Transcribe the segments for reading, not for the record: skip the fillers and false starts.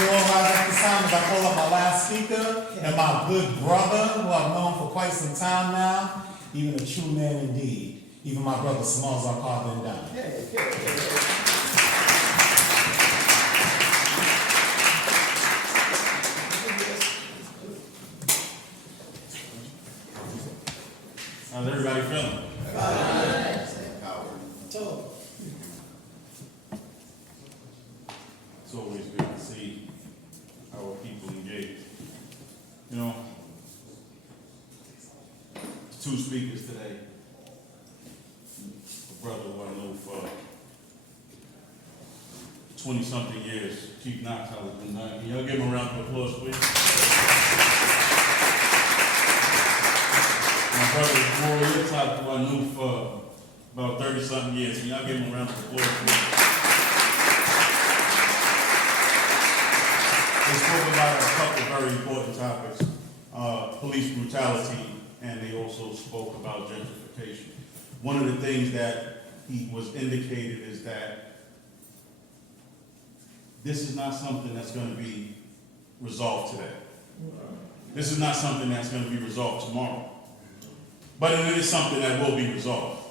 doing right at this time as I call up my last speaker and my good brother who I've known for quite some time now, even a true man indeed. Even my brother Samal Zaccar been down. How's everybody feeling? It's always good to see our people engaged. You know, two speakers today. A brother who I know for 20-something years, Chief Knox, I was been done. Can y'all give him a round of applause, please? My brother Roy Liptop, who I knew for about 30-something years. Can y'all give him a round of applause, please? They spoke about a couple of very important topics, police brutality, and they also spoke about gentrification. One of the things that he was indicated is that this is not something that's going to be resolved today. This is not something that's going to be resolved tomorrow. But it is something that will be resolved.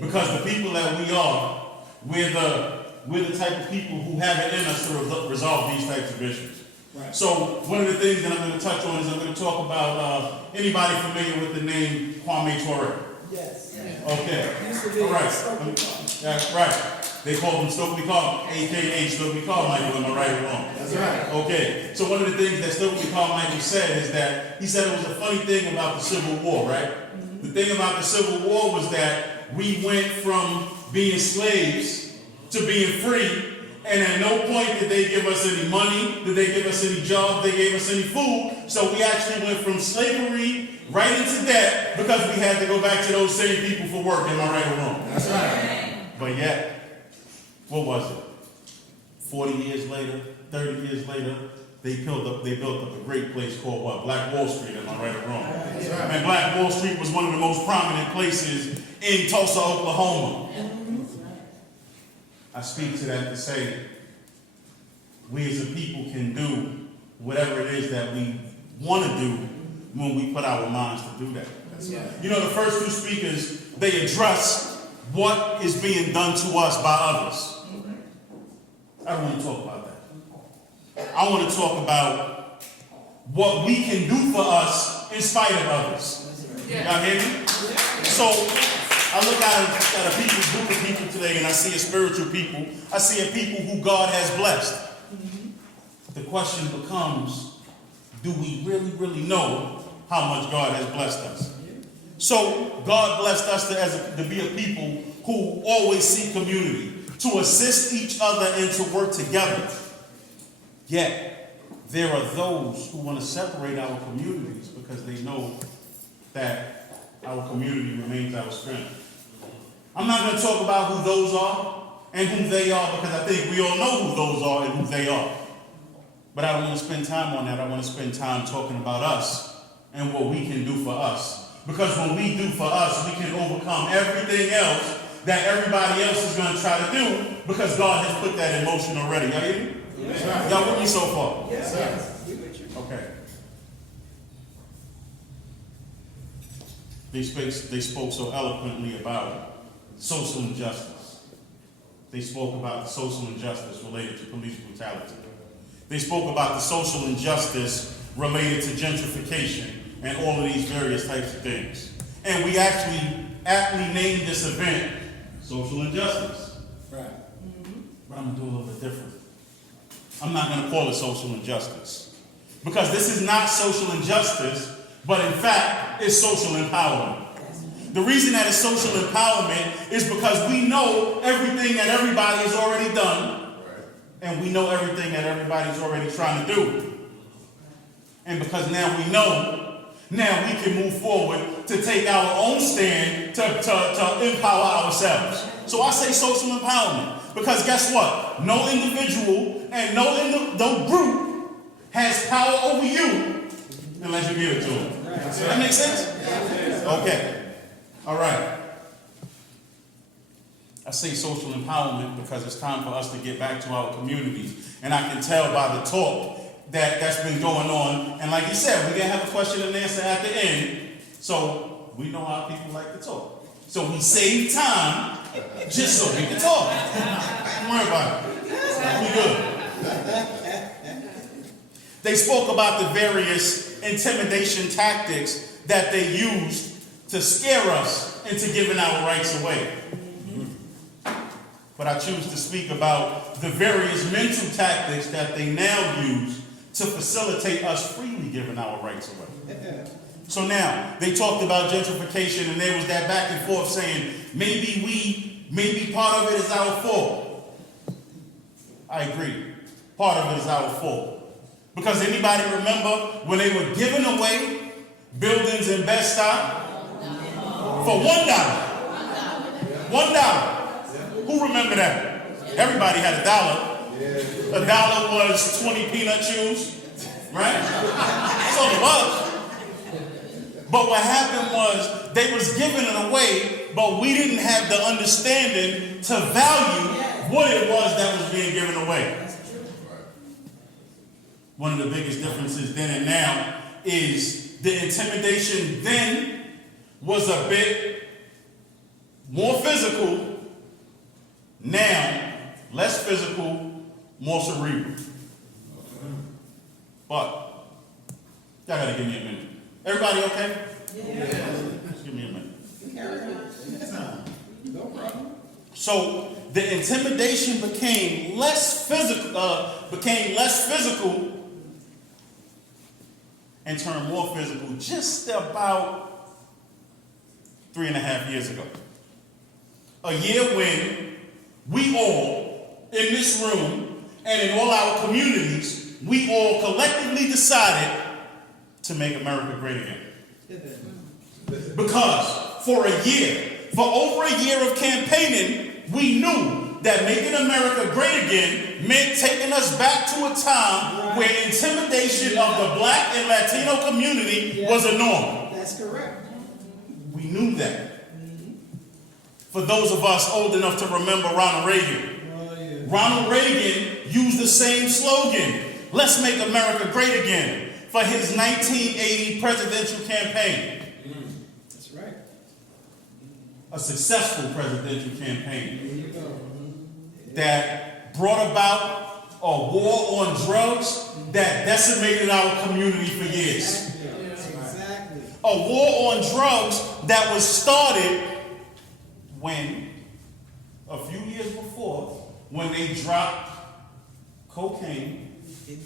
Because the people that we are, we're the type of people who have it in us to resolve these types of issues. Right. So one of the things that I'm going to touch on is I'm going to talk about anybody familiar with the name Kwame Ture? Yes. Okay. All right. That's right. They called him Stokely Carmichael, a.k.a. Stokely Carmichael, am I right or wrong? That's right. Okay. So one of the things that Stokely Carmichael said is that he said it was a funny thing about the Civil War, right? Mm-hmm. The thing about the Civil War was that we went from being slaves to being free. And at no point did they give us any money, did they give us any job, they gave us any food. So we actually went from slavery right into debt because we had to go back to those same people for work. Am I right or wrong? That's right. But yet, what was it? 40 years later, 30 years later, they built up a great place called what? Black Wall Street. Am I right or wrong? That's right. And Black Wall Street was one of the most prominent places in Tulsa, Oklahoma. I speak to that to say we as a people can do whatever it is that we want to do when we put our minds to do that. That's right. You know, the first two speakers, they address what is being done to us by others. I don't want to talk about that. I want to talk about what we can do for us in spite of others. Y'all hear me? So, I look at a group of people today and I see a spiritual people. I see a people who God has blessed. Mm-hmm. The question becomes, do we really, really know how much God has blessed us? So God blessed us to be a people who always seek community, to assist each other and to work together. Yet, there are those who want to separate our communities because they know that our community remains our strength. I'm not going to talk about who those are and who they are because I think we all know who those are and who they are. But I don't want to spend time on that. I want to spend time talking about us and what we can do for us. Because when we do for us, we can overcome everything else that everybody else is going to try to do because God has put that in motion already. Y'all hear me? Yes. Y'all with me so far? Yes. Okay. They spoke so eloquently about social injustice. They spoke about the social injustice related to police brutality. They spoke about the social injustice related to gentrification and all of these various types of things. And we actually aptly named this event Social Injustice. Right. Mm-hmm. But I'm going to do a little bit different. I'm not going to call it social injustice. Because this is not social injustice, but in fact, it's social empowerment. The reason that it's social empowerment is because we know everything that everybody has already done, and we know everything that everybody's already trying to do. And because now we know, now we can move forward to take our own stand to empower ourselves. So I say social empowerment because guess what? No individual and no group has power over you unless you give it to them. Does that make sense? Okay. All right. I say social empowerment because it's time for us to get back to our communities. And I can tell by the talk that's been going on. And like he said, we're going to have a question and answer at the end. So we know how people like to talk. So we save time just so we can talk. Don't worry about it. We good. They spoke about the various intimidation tactics that they used to scare us into giving our rights away. But I choose to speak about the various mental tactics that they now use to facilitate us freely giving our rights away. So now, they talked about gentrification, and there was that back and forth saying, maybe part of it is our fault. I agree. Part of it is our fault. Because anybody remember when they were giving away buildings in Bed-Stuy for $1? $1. Who remember that? Everybody had $1. $1 was 20 peanut chews, right? That's all it was. But what happened was they was giving it away, but we didn't have the understanding to value what it was that was being given away. One of the biggest differences then and now is the intimidation then was a bit more physical. Now, less physical, more cerebral. But, y'all gotta give me a minute. Everybody okay? Yeah. Just give me a minute. No problem. So the intimidation became less physical, and turned more physical just about 3.5 years ago. A year when we all in this room and in all our communities, we all collectively decided to make America great again. Because for over a year of campaigning, we knew that making America great again meant taking us back to a time where intimidation of the Black and Latino community was a norm. That's correct. We knew that. For those of us old enough to remember Ronald Reagan. Ronald Reagan used the same slogan, "Let's make America great again," for his 1980 presidential campaign. That's right. A successful presidential campaign that brought about a war on drugs that decimated our community for years. Exactly. A war on drugs that was started when, a few years before, when they dropped cocaine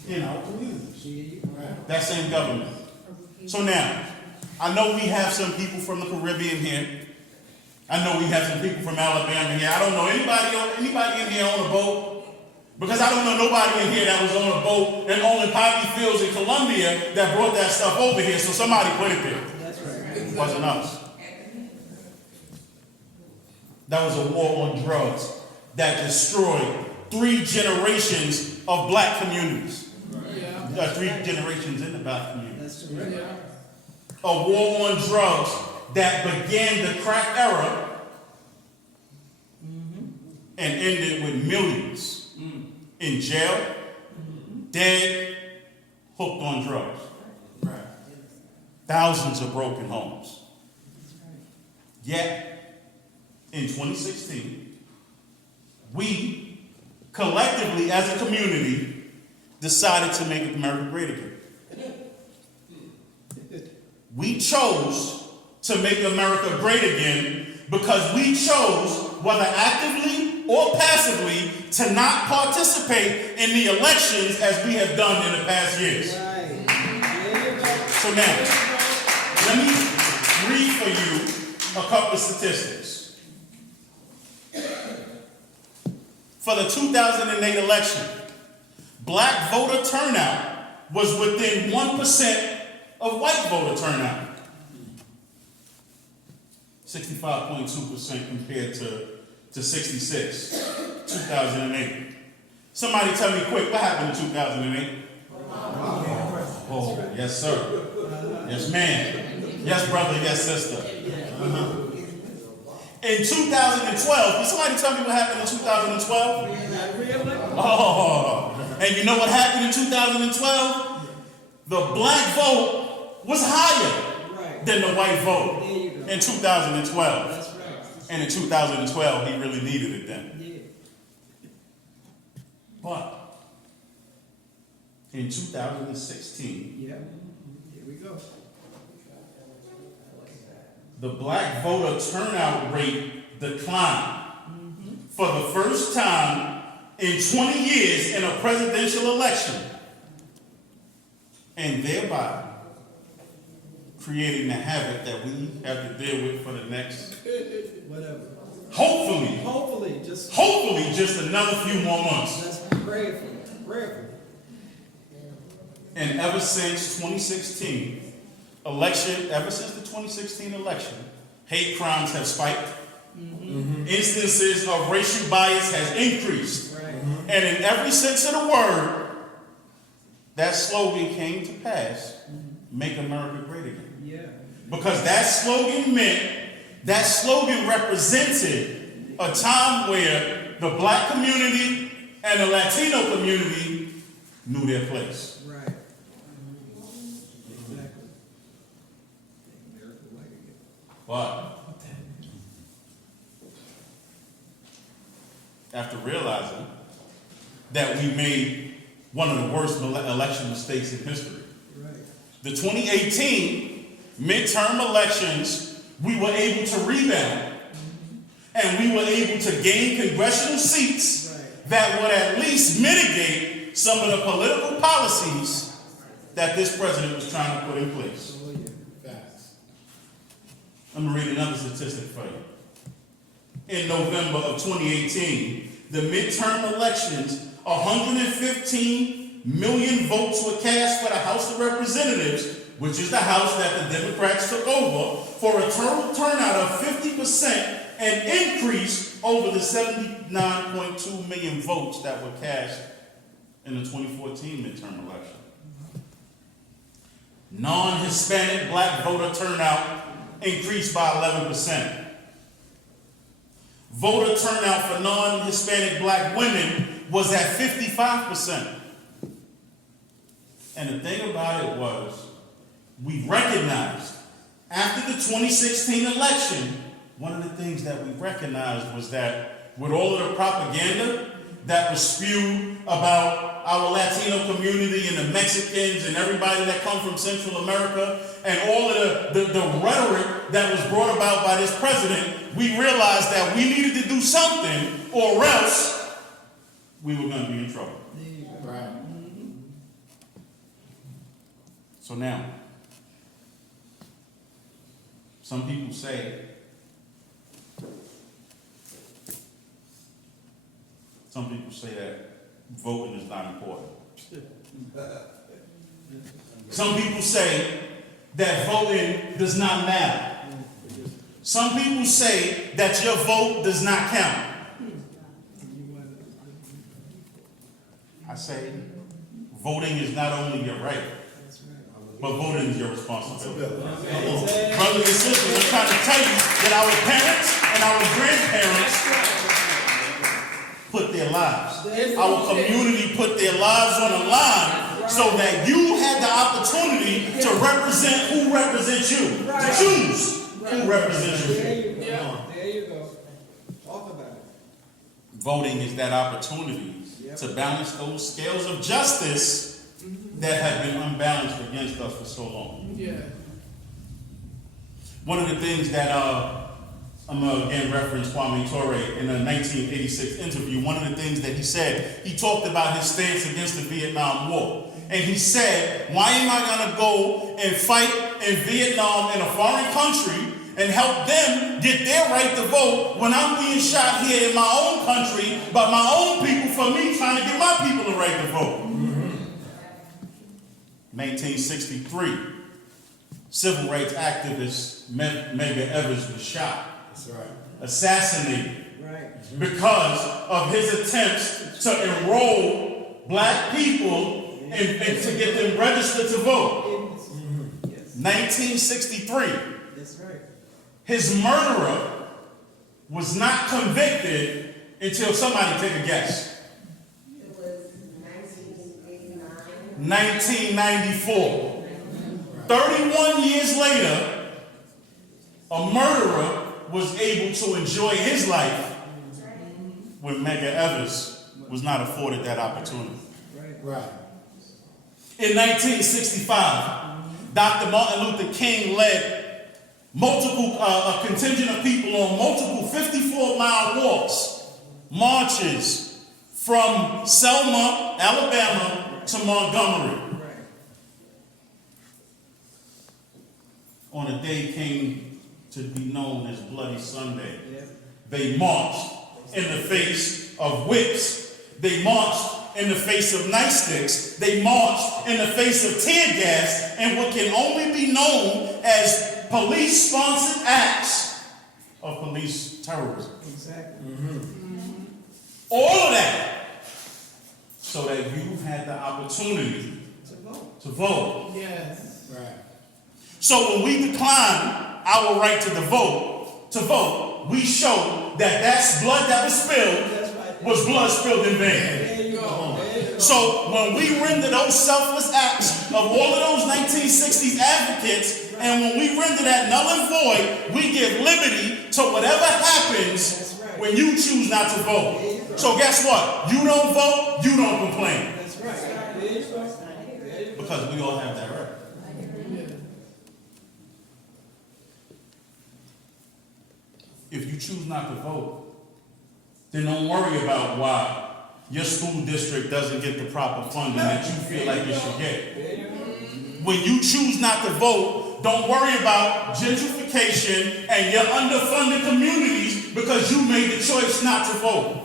in our community. That same government. So now, I know we have some people from the Caribbean here. I know we have some people from Alabama here. I don't know anybody in here on a boat. Because I don't know nobody in here that was on a boat and owning poppy fields in Colombia that brought that stuff over here. So somebody put it there. That's right. It wasn't us. That was a war on drugs that destroyed 3 generations of Black communities. 3 generations in the Black community. That's right. A war on drugs that began the crack era and ended with millions in jail, dead, hooked on drugs. Thousands of broken homes. Yet, in 2016, we collectively as a community decided to make America great again. We chose to make America great again because we chose, whether actively or passively, to not participate in the elections as we have done in the past years. So now, let me read for you a couple of statistics. For the 2008 election, Black voter turnout was within 1% of white voter turnout. 65.2% compared to 66, 2008. Somebody tell me quick, what happened in 2008? Oh, yes, sir. Yes, ma'am. Yes, brother. Yes, sister. In 2012, can somebody tell me what happened in 2012? Not really? Oh, and you know what happened in 2012? The black vote was higher Right. than the white vote There you go. in 2012. That's right. And in 2012, he really needed it then. Yeah. But in 2016, Yeah. Here we go. the black voter turnout rate declined for the first time in 20 years in a presidential election, and thereby creating the havoc that we have to deal with for the next, Whatever. hopefully just another few more months. Let's pray for it. Prayerfully. And ever since the 2016 election, hate crimes have spiked. Instances of racial bias has increased. Right. And in every sense of the word, that slogan came to pass, make America great again. Yeah. Because that slogan represented a time where the black community and the Latino community knew their place. Right. Exactly. Make America white again. But after realizing that we made one of the worst election mistakes in history, Right. the 2018 midterm elections, we were able to rebound, and we were able to gain congressional seats Right. that would at least mitigate some of the political policies that this president was trying to put in place. Oh, yeah. I'm going to read another statistic for you. In November of 2018, the midterm elections, 115 million votes were cast for the House of Representatives, which is the House that the Democrats took over, for a total turnout of 50%, an increase over the 79.2 million votes that were cast in the 2014 midterm election. Non-Hispanic black voter turnout increased by 11%. Voter turnout for non-Hispanic black women was at 55%. And the thing about it was, we recognized after the 2016 election, one of the things that we recognized was that with all of the propaganda that was spewed about our Latino community and the Mexicans and everybody that come from Central America and all of the rhetoric that was brought about by this president, we realized that we needed to do something or else we were going to be in trouble. There you go. Right. So now, some people say that voting is not important. Some people say that voting does not matter. Some people say that your vote does not count. I say voting is not only your right, That's right. but voting is your responsibility. Exactly. Brothers and sisters, I'm trying to tell you that our parents and our grandparents put their lives, our community put their lives on the line so that you had the opportunity to represent who represents you, to choose who represents you. There you go. There you go. Talk about it. Voting is that opportunity to balance those scales of justice that have been unbalanced against us for so long. Yeah. One of the things that I'm going to again reference Kwame Ture in a 1986 interview. One of the things that he said, he talked about his stance against the Vietnam War. And he said, why am I going to go and fight in Vietnam in a foreign country and help them get their right to vote when I'm being shot here in my own country by my own people for me trying to give my people the right to vote? 1963, civil rights activist Medgar Evers was shot. That's right. Assassinated Right. because of his attempts to enroll black people and to get them registered to vote. Yes. 1963, That's right. his murderer was not convicted until somebody take a guess. It was 1989. 1994. 31 years later, a murderer was able to enjoy his life when Medgar Evers was not afforded that opportunity. Right. In 1965, Dr. Martin Luther King led a contingent of people on multiple 54-mile walks, marches from Selma, Alabama to Montgomery. On a day came to be known as Bloody Sunday. They marched in the face of whips. They marched in the face of nightsticks. They marched in the face of tear gas and what can only be known as police-sponsored acts of police terrorism. Exactly. All of that so that you had the opportunity to vote. Yes. Right. So when we decline our right to vote, we show that that's blood that was spilled That's right. was blood spilled in vain. There you go. There you go. So when we render those selfless acts of all of those 1960s advocates, and when we render that null and void, we give liberty to whatever happens That's right. when you choose not to vote. So guess what? You don't vote, you don't complain. That's right. There you go. There you go. Because we all have that right. If you choose not to vote, then don't worry about why your school district doesn't get the proper funding that you feel like it should get. When you choose not to vote, don't worry about gentrification and your underfunded communities because you made the choice not to vote.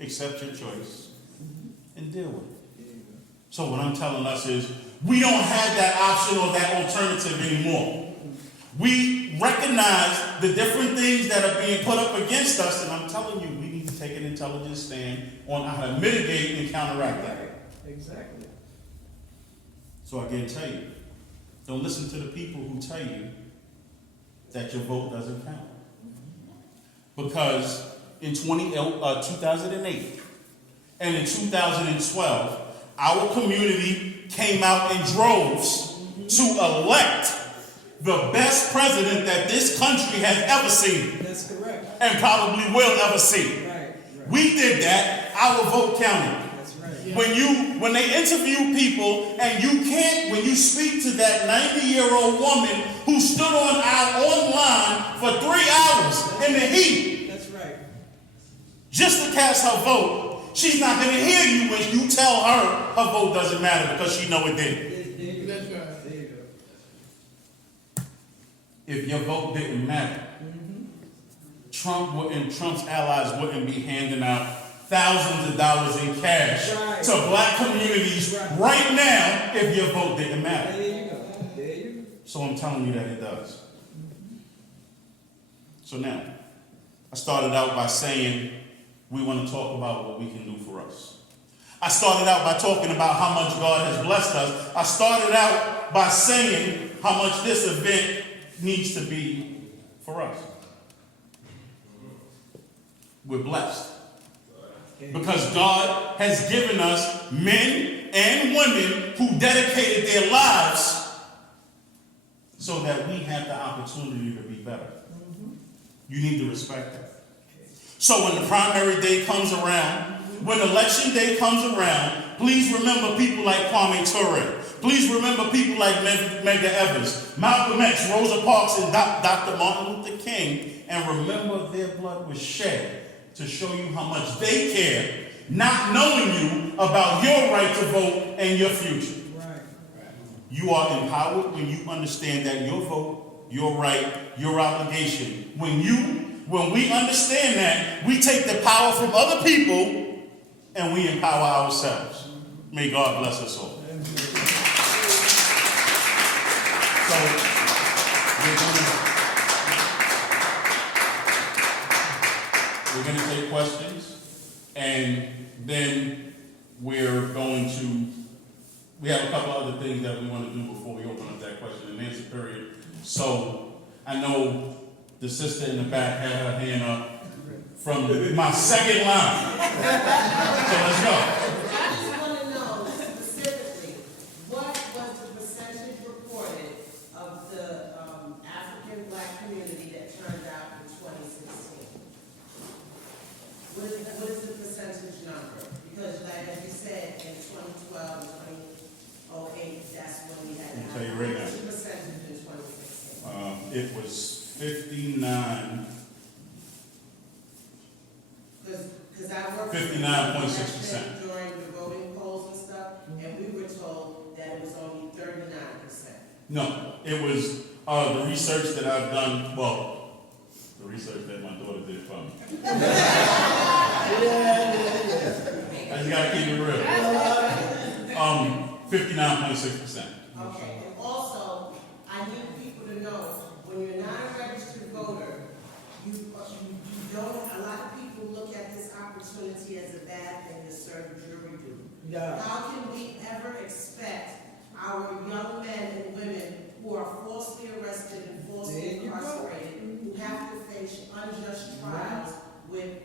Accept your choice and deal with it. So what I'm telling us is we don't have that option or that alternative anymore. We recognize the different things that are being put up against us, and I'm telling you, we need to take an intelligent stand on how to mitigate and counteract that. Exactly. So I again tell you, don't listen to the people who tell you that your vote doesn't count. Because in 2008 and in 2012, our community came out in droves to elect the best president that this country has ever seen That's correct. and probably will ever see. Right. We did that, our vote counted. That's right. When they interview people and when you speak to that 90-year-old woman who stood online for 3 hours in the heat That's right. just to cast her vote, she's not going to hear you when you tell her her vote doesn't matter because she know it did. That's right. There you go. If your vote didn't matter, Trump's allies wouldn't be handing out thousands of dollars in cash to black communities right now if your vote didn't matter. There you go. There you go. So I'm telling you that it does. So now, I started out by saying we want to talk about what we can do for us. I started out by talking about how much God has blessed us. I started out by saying how much this event needs to be for us. We're blessed. Because God has given us men and women who dedicated their lives so that we have the opportunity to be better. You need to respect that. So when the primary day comes around, when election day comes around, please remember people like Kwame Ture. Please remember people like Medgar Evers, Malcolm X, Rosa Parks, and Dr. Martin Luther King, and remember their blood was shed to show you how much they care, not knowing you about your right to vote and your future. Right. You are empowered when you understand that your vote, your right, your obligation. When we understand that, we take the power from other people and we empower ourselves. May God bless us all. So, we're going to take questions, and then we have a couple other things that we want to do before we open up that question and answer period. So I know the sister in the back had her hand up from my second line. So let's go. I just want to know specifically, what was the percentage reported of the African black community that turned out in 2016? What is the percentage number? Because like as you said, in 2012 and 2008, that's when we had. I'll tell you right now. What's the percentage in 2016? It was 59. Because I worked 59.6%. during the voting polls and stuff, and we were told that it was only 39%. No, it was the research that I've done, well, the research that my daughter did for me. I just gotta keep it real. 59.6%. Okay, and also, I need people to know, when you're not a registered voter, you don't, a lot of people look at this opportunity as a bad thing to serve jury duty. Yeah. How can we ever expect our young men and women who are falsely arrested and falsely incarcerated, who have to face unjust trials with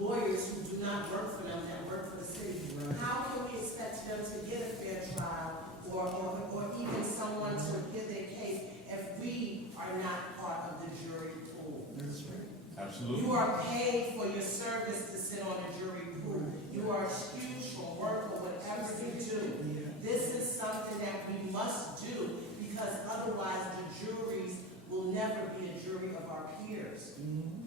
lawyers who do not work for them, that work for the city? How can we expect them to get a fair trial or even someone to hear their case if we are not part of the jury pool? That's right. Absolutely. You are paid for your service to sit on the jury pool. You are excused from work or whatever you do. This is something that we must do because otherwise the juries will never be a jury of our peers.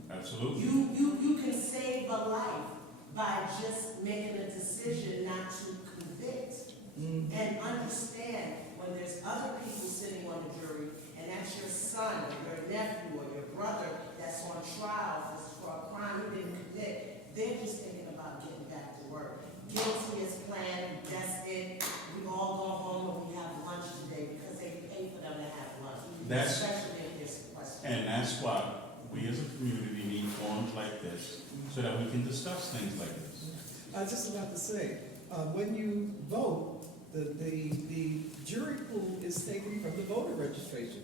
Absolutely. You can save a life by just making a decision not to convict. And understand when there's other people sitting on the jury and that's your son or your nephew or your brother that's on trial for a crime he didn't commit, they're just thinking about getting back to work. Guilty as planned, that's it. We all go home and we have lunch today because they pay for them to have lunch. Especially if there's a question. And that's why we as a community need forums like this so that we can discuss things like this. I was just about to say, when you vote, the jury pool is taken from the voter registration.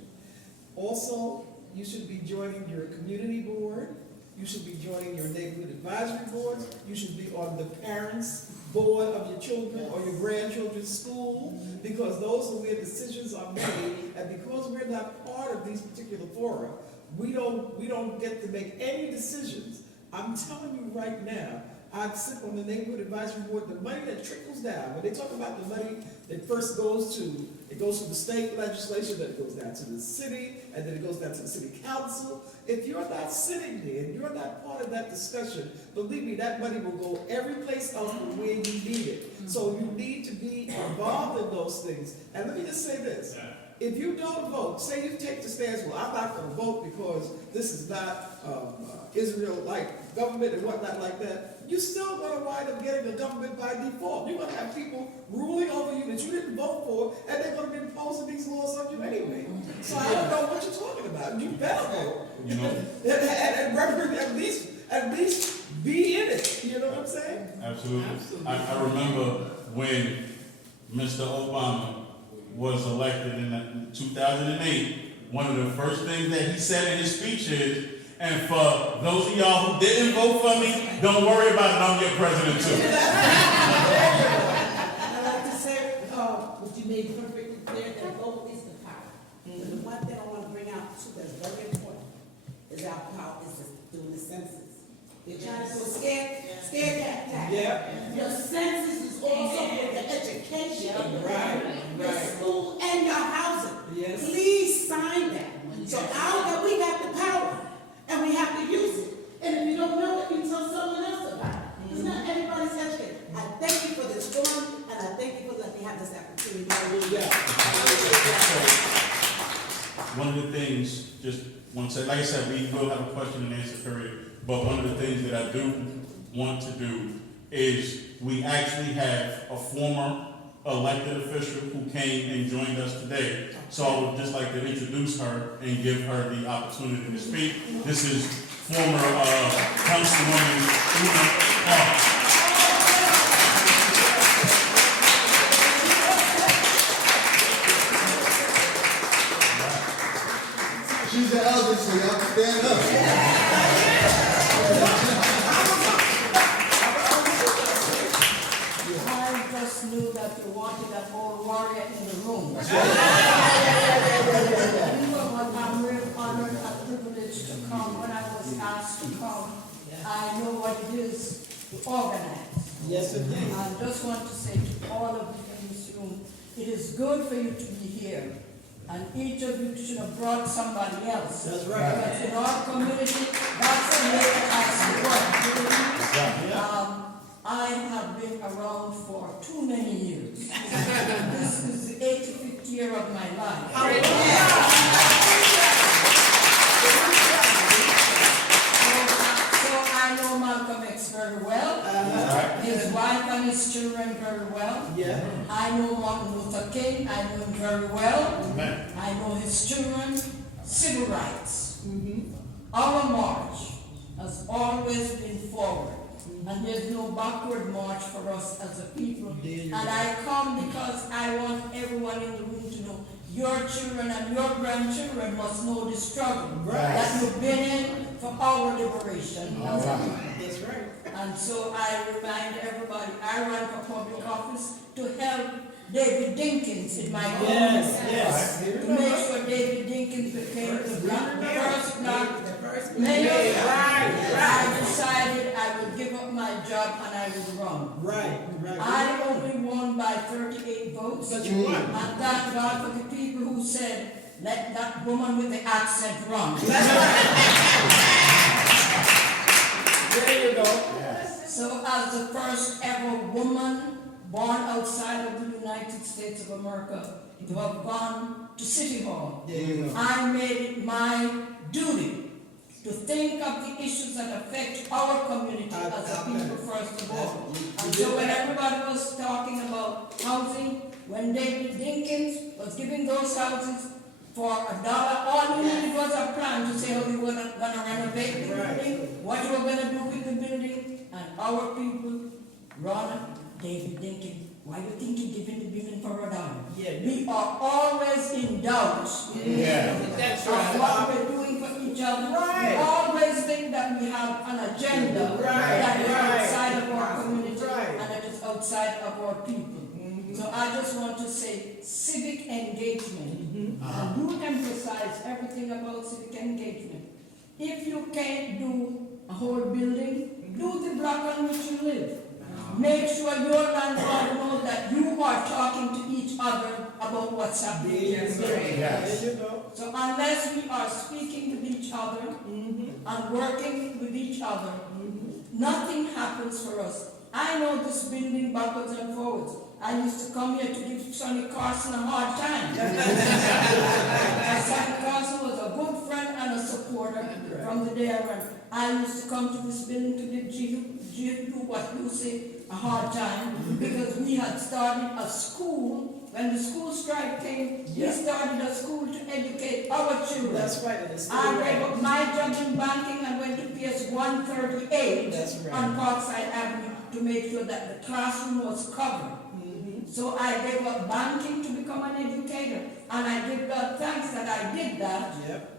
Also, you should be joining your community board. You should be joining your neighborhood advisory boards. You should be on the parents' board of your children or your grandchildren's school, because those are where decisions are made. And because we're not part of these particular fora, we don't get to make any decisions. I'm telling you right now, I sit on the neighborhood advisory board. The money that trickles down, when they talk about the money that first goes to the state legislature, then it goes down to the city, and then it goes down to the city council. If you're not sitting there and you're not part of that discussion, believe me, that money will go every place else where you need it. So you need to be involved in those things. And let me just say this. If you don't vote, say you take the stance, well, I'm not going to vote because this is not Israel-like government and whatnot like that, you're still going to wind up getting a government by default. You're going to have people ruling over you that you didn't vote for, and they're going to be imposing these laws on you anyway. So I don't know what you're talking about. You better vote. You know, and at least be in it. You know what I'm saying? absolutely. I remember when Mr. Obama was elected in 2008, one of the first things that he said in his speech is, and for those of y'all who didn't vote for me, don't worry about it, I'm your president too. I like to say, what you made perfectly clear, that vote is the power. But the one thing I want to bring out too that's very important is our power is doing the census. They're trying to do a scare tactic. Yeah. Your census is also for the education, the school, and your housing. Yes. Please sign that. So now that we got the power, and we have to use it. And if you don't know it, you tell someone else about it. It's not everybody's educated. I thank you for this forum, and I thank you for letting me have this opportunity. One of the things, just want to say, like I said, we will have a question and answer period, but one of the things that I do want to do is we actually have a former elected official who came and joined us today. So I would just like to introduce her and give her the opportunity to speak. This is former Councilwoman Clarke. She's the eldest, so y'all stand up. asked to come, I know what it is to organize. Yes, indeed. I just want to say to all of you in this room, it is good for you to be here. And each of you should have brought somebody else. That's right. Because in our community, that's the way it has to work. I have been around for too many years. This is the 85th year of my life. So I know Malcolm X very well, his wife and his children very well. Yeah. I know Martin Luther King, I know him very well. Amen. I know his children, civil rights. Our march has always been forward. And there's no backward march for us as a people. And I come because I want everyone in the room to know your children and your grandchildren must know the struggle that you've been in for our liberation. That's right. And so I remind everybody, I run for public office to help David Dinkins in my Yes. to make sure David Dinkins became the first black mayor. I decided I would give up my job and I would run. Right. I only won by 38 votes. But you won. And thank God for the people who said, let that woman with the accent run. There you go. So as the first ever woman born outside of the United States of America to have gone to City Hall, There you go. I made it my duty to think of the issues that affect our community as a people first of all. And so when everybody was talking about housing, when David Dinkins was giving those houses for $1, all you needed was a plan to say how you were going to renovate the building, what you were going to do with the building, and our people, Ron, David Dinkins, why you think you're giving the building for $1? Yeah. We are always in doubt That's of what we're doing for each other. We always think that we have an agenda that is outside of our community and that is outside of our people. So I just want to say civic engagement. And do emphasize everything about civic engagement. If you can't do a whole building, do the block on which you live. Make sure your landlord knows that you are talking to each other about what's happening in your building. There you go. So unless we are speaking with each other and working with each other, nothing happens for us. I know this building backwards and forwards. I used to come here to give Sonny Carson a hard time. Sonny Carson was a good friend and a supporter from the day I ran. I used to come to this building to give G what you say, a hard time, because we had started a school. When the school strike came, we started a school to educate our children. That's right. I gave up my job in banking and went to PS 138 on Parkside Avenue to make sure that the classroom was covered. So I gave up banking to become an educator. And I give God thanks that I did that,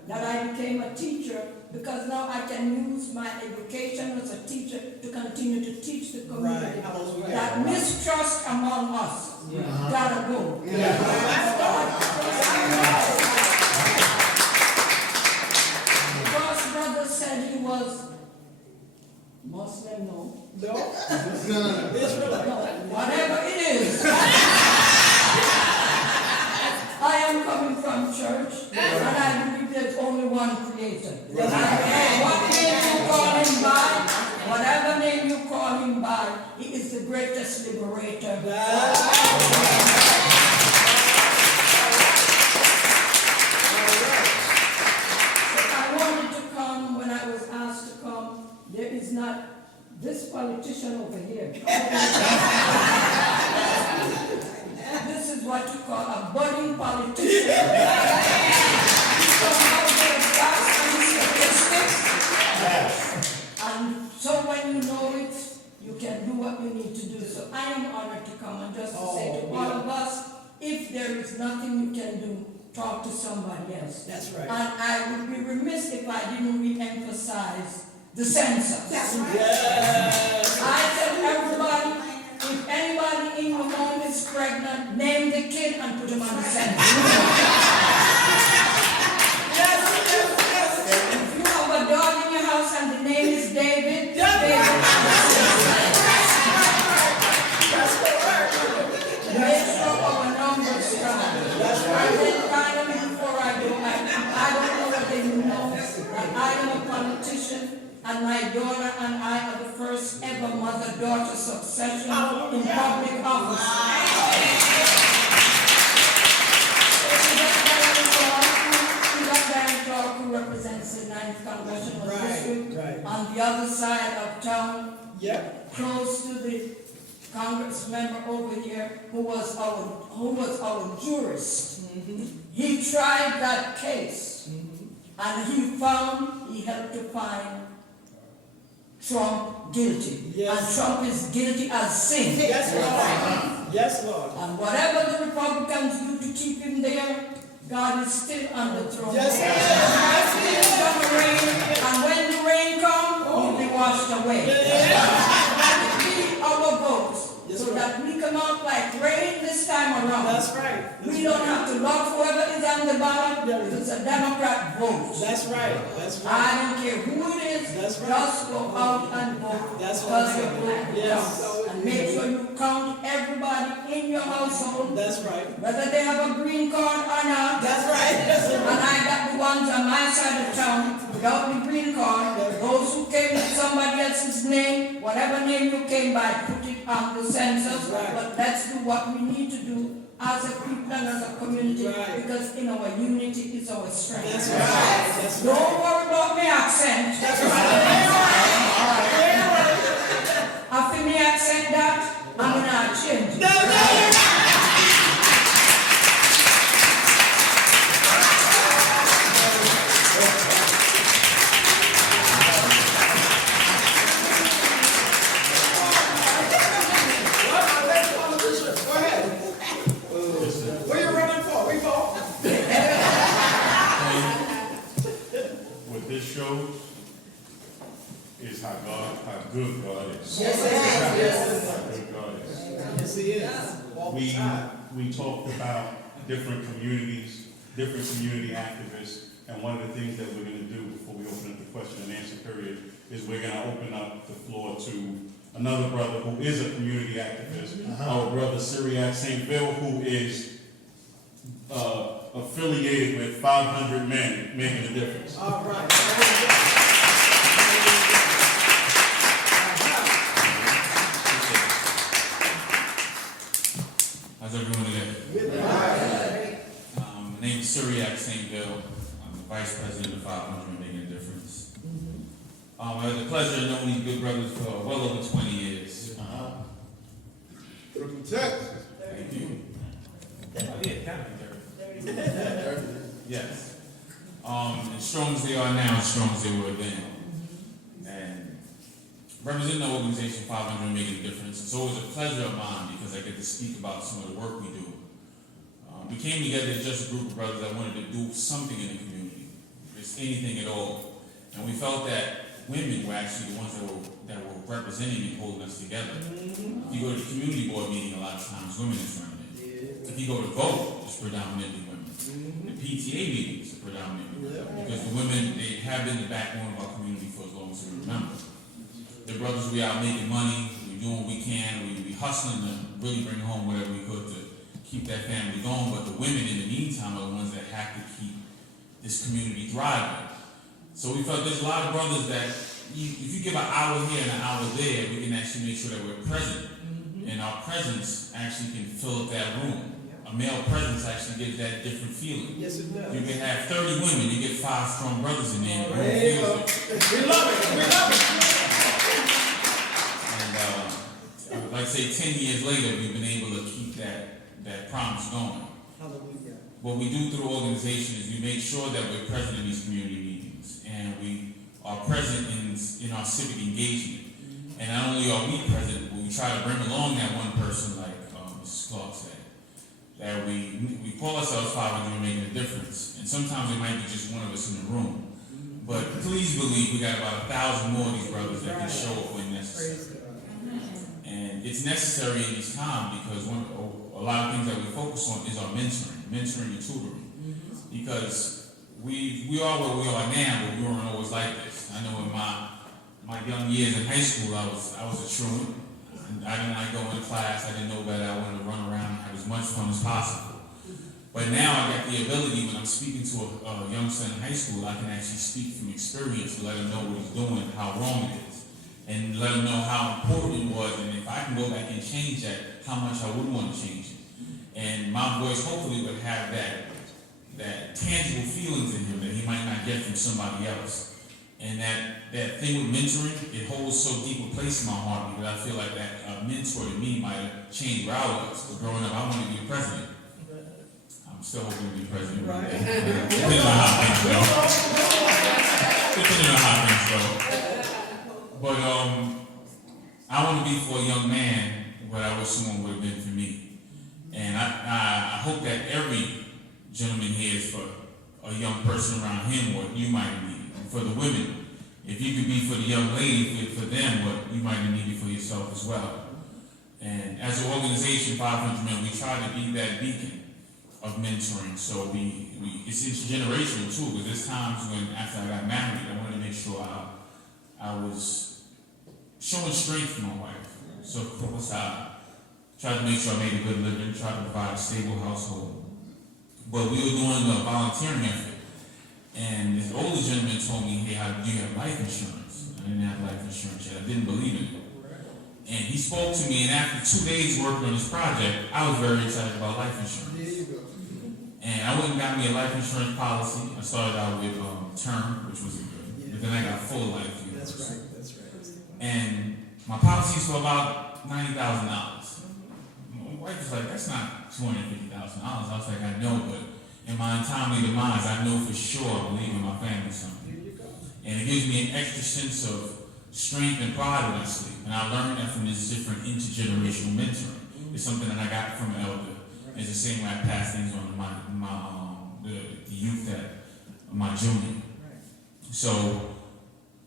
that I became a teacher, because now I can use my education as a teacher to continue to teach the community. That mistrust among us gotta go. First brother said he was Muslim, no. No. Whatever it is. I am coming from church, and I believe there's only one creator. What name you call him by, whatever name you call him by, he is the greatest liberator. So I wanted to come when I was asked to come. There is not this politician over here. This is what you call a budding politician. Somehow there's facts and statistics. And so when you know it, you can do what you need to do. So I am honored to come and just to say to all of us, if there is nothing you can do, talk to somebody else. That's right. And I would be remiss if I didn't re-emphasize the census. That's right. Yes. I tell everybody, if anybody in your home is pregnant, name the kid and put him on the census. If you have a dog in your house and the name David. That's David right. Make sure our numbers strong. That's right. And then finally, before I go, I don't know whether you know that I am a politician, and my daughter and I are the first ever mother-daughter succession in public office. Clarke, who represents the 9th Congressional District, Right. on the other side of town, Yep. close to the Congress member over here who was our jurist. He tried that case, and he helped to find Trump guilty. Yes. And Trump is guilty as sin. Yes, Lord. Yes, Lord. And whatever the Republicans do to keep him there, God is still on the throne. Yes, He is. It's gonna rain, and when the rain comes, he'll be washed away. Let it be our votes, Yes, so right. that we come out like rain this time around. That's right. We don't have to love whoever is on the ballot, if it's a Democrat, vote. That's right. That's right. I don't care who it is, That's right. just go out and vote. That's what Because I'm your saying. vote Yes. counts. And make sure you count everybody in your household, That's right. whether they have a green card or not. That's right. And I got the ones on my side of town without the green card. Those who came with somebody else's name, whatever name you came by, put it on the census. Right. But let's do what we need to do as a people and as a community, Right. because in our unity is our strength. That's right. That's Don't right. worry about my accent. That's right. After me accent that, I'm gonna change it. No, no. Go ahead. Where you running for? We vote. What this shows is how good God is. Yes, it is. How good God is. Yes, He is. All the time. We talked about different communities, different community activists, and one of the things that we're gonna do before we open up the question and answer period is we're gonna open up the floor to another brother who is a community activist, our brother Cyriac St. Bill, who is affiliated with 500 Men Making a Difference. All right. How's everyone today? My name is Cyriac St. Bill. I'm the Vice President of 500 Making a Difference. I had the pleasure of knowing these good brothers for well over 20 years. From Texas. Thank you. Yes. As strong as they are now, as strong as they were then. And representing the organization 500 Making a Difference, it's always a pleasure of mine because I get to speak about some of the work we do. We came together as just a group of brothers that wanted to do something in the community, just anything at all. And we felt that women were actually the ones that were representing and holding us together. If you go to the community board meeting, a lot of times women is running it. If you go to vote, it's predominantly women. The PTA meetings are predominantly women. Because the women, they have been the backbone of our community for as long as we remember. The brothers, we out making money, we doing what we can, we hustling to really bring home whatever we could to keep that family going. But the women in the meantime are the ones that have to keep this community thriving. So we felt there's a lot of brothers that if you give an hour here and an hour there, we can actually make sure that we're present. And our presence actually can fill up that room. A male presence actually gives that different feeling. Yes, it does. You can have 30 women, you get 5 strong brothers in there. And There you go. We love it. We love it. And like I say, 10 years later, we've been able to keep that promise going. Hallelujah. What we do through the organization is we make sure that we're present in these community meetings, and we are present in our civic engagement. And not only are we present, but we try to bring along that one person, like Mrs. Clarke said, that we call ourselves 500 Making a Difference, and sometimes it might be just one of us in the room. But please believe we got about 1,000 more of these brothers that can show up when necessary. Praise God. And it's necessary in this time because a lot of things that we focus on is our mentoring and tutoring. Because we are where we are now, but we weren't always like this. I know in my young years in high school, I was a truant. I didn't like going to class. I didn't know better. I wanted to run around and have as much fun as possible. But now I got the ability, when I'm speaking to a young son in high school, I can actually speak from experience to let him know what he's doing, how wrong it is, and let him know how important it was, and if I can go back and change that, how much I would want to change it. And my voice hopefully would have that tangible feelings in him that he might not get from somebody else. And that thing with mentoring, it holds so deep a place in my heart because I feel like that mentor to me might have changed where I was. But growing up, I wanted to be a president. I'm still hoping to be president one day. Depending on how things go. Depending on how things go. But I want to be for a young man what I wish someone would have been for me. And I hope that every gentleman here is for a young person around him what you might be. For the women, if you could be for the young lady, for them, what you might have needed for yourself as well. And as an organization, 500 Men, we try to be that beacon of mentoring. So it's intergenerational too, because there's times when after I got married, I wanted to make sure I was showing strength for my wife. So of course I tried to make sure I made a good living, tried to provide a stable household. But we were doing a volunteering effort. And this older gentleman told me, hey, do you have life insurance? I didn't have life insurance yet. I didn't believe in it. And he spoke to me, and after 2 days working on this project, I was very excited about life insurance. There you go. And I went and got me a life insurance policy. I started out with term, which wasn't good. But then I got full life. That's right. And my policy was for about $90,000. My wife was like, that's not $250,000. I was like, I know, but in my untimely demise, I know for sure I believe in my family something. There you go. And it gives me an extra sense of strength and pride when I sleep. And I learned that from this different intergenerational mentoring. It's something that I got from an elder. It's the same way I pass things on to the youth that my junior. So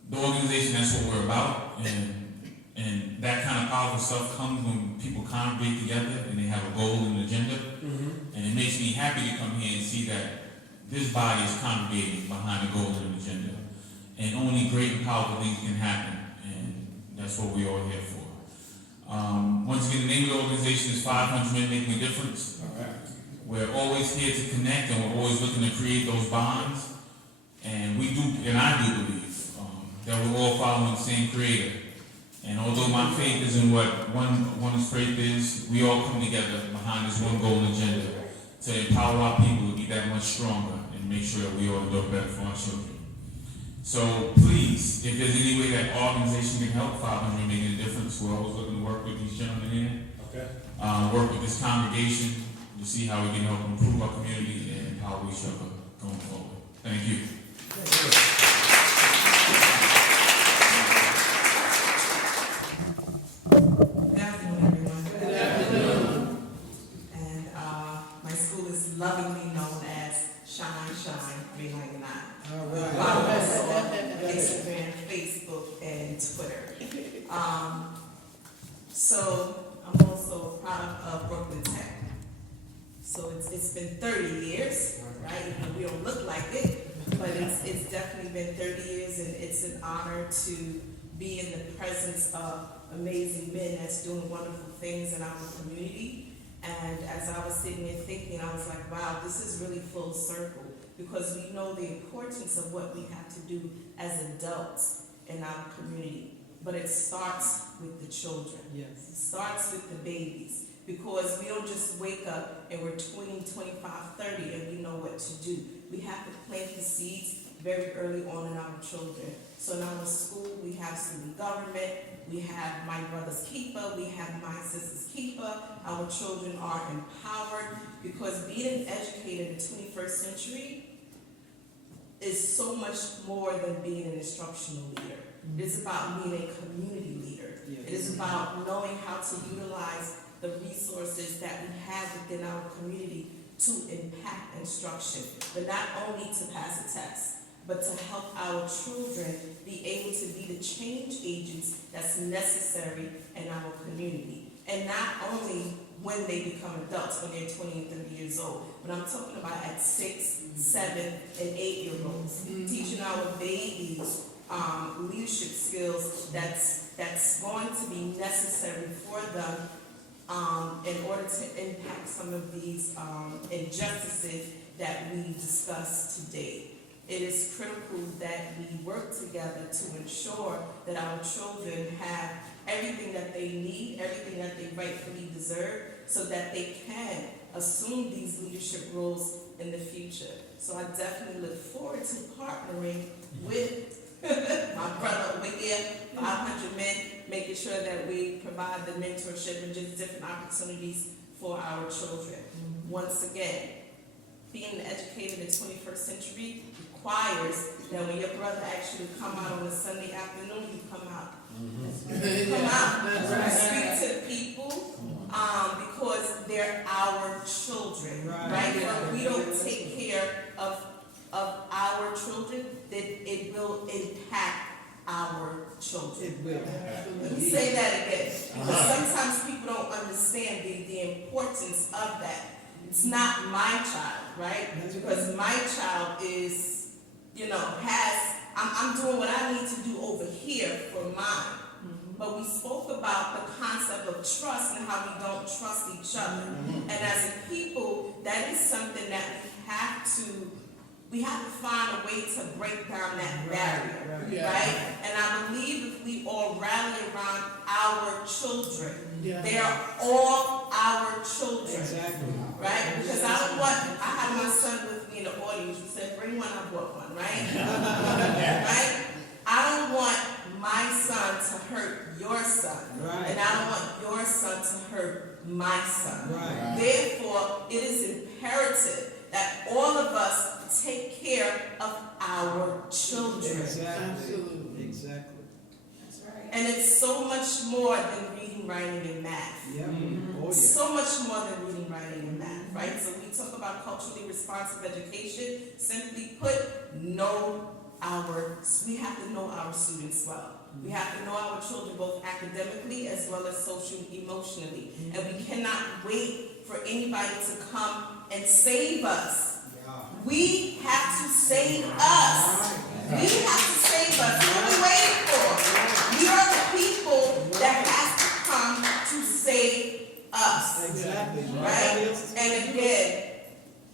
the organization, that's what we're about. And that kind of powerful stuff comes when people congregate together and they have a goal and an agenda. And it makes me happy to come here and see that this body is congregating behind a goal and an agenda. And only great and powerful things can happen. And that's what we're all here for. Once again, the name of the organization is 500 Men Making a Difference. We're always here to connect, and we're always looking to create those bonds. And I do believe that we're all following the same creator. And although my faith isn't what one's faith is, we all come together behind this one goal and agenda to empower our people to be that much stronger and make sure that we all do better for our children. So please, if there's any way that our organization can help 500 Making a Difference, we're always looking to work with these gentlemen here. Work with this congregation to see how we can help improve our community and empower each other going forward. Thank you. Lovingly known as Shine 399. All right. Follow us on Instagram, Facebook, and Twitter. So I'm also a product of Brooklyn Tech. So it's been 30 years, right? Even though we don't look like it, but it's definitely been 30 years, and it's an honor to be in the presence of amazing men that's doing wonderful things in our community. And as I was sitting there thinking, I was like, wow, this is really full circle, because we know the importance of what we have to do as adults in our community. But it starts with the children. Yes. It starts with the babies, because we don't just wake up and we're 20, 25, 30 and we know what to do. We have to plant the seeds very early on in our children. So in our school, we have student government, we have My Brother's Keeper, we have My Sister's Keeper. Our children are empowered, because being an educator in the 21st century is so much more than being an instructional leader. It is about being a community leader. It is about knowing how to utilize the resources that we have within our community to impact instruction, but not only to pass a test, but to help our children be able to be the change agents that's necessary in our community. And not only when they become adults, when they're 20 and 30 years old, but I'm talking about at 6, 7, and 8-year-olds, teaching our babies leadership skills that's going to be necessary for them in order to impact some of these injustices that we discussed today. It is critical that we work together to ensure that our children have everything that they need, everything that they rightfully deserve, so that they can assume these leadership roles in the future. So I definitely look forward to partnering with my brother over here, 500 men, making sure that we provide the mentorship and just different opportunities for our children. Once again, being an educator in the 21st century requires that when your brother asks you to come out on a Sunday afternoon, you come out. Come out, speak to the people, because they're our children, right? If we don't take care of our children, then it will impact our children. It will. Let me say that again, because sometimes people don't understand the importance of that. It's not my child, right? Because my child is, I'm doing what I need to do over here for mine. But we spoke about the concept of trust and how we don't trust each other. And as a people, that is something that we have to find a way to break down that barrier, right? And I believe if we all rally around our children, they are all our children, right? Because I had my son with me in the audience. He said, bring one, I brought one, right? Right? I don't want my son to hurt your son, and I don't want your son to hurt my son. Therefore, it is imperative that all of us take care of our children. Exactly. And it's so much more than reading, writing, and math. So much more than reading, writing, and math, right? So we talk about culturally responsive education. Simply put, we have to know our students well. We have to know our children both academically as well as socially, emotionally. And we cannot wait for anybody to come and save us. We have to save us. We have to save us. What are we waiting for? We are the people that have to come to save us. Exactly. Right? And again,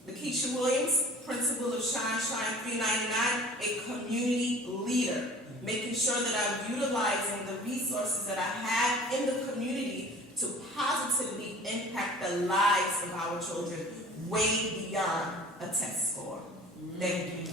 LaKeasha Williams, principal of Shine 399, a community leader, making sure that I'm utilizing the resources that I have in the community to positively impact the lives of our children way beyond a test score. Thank you.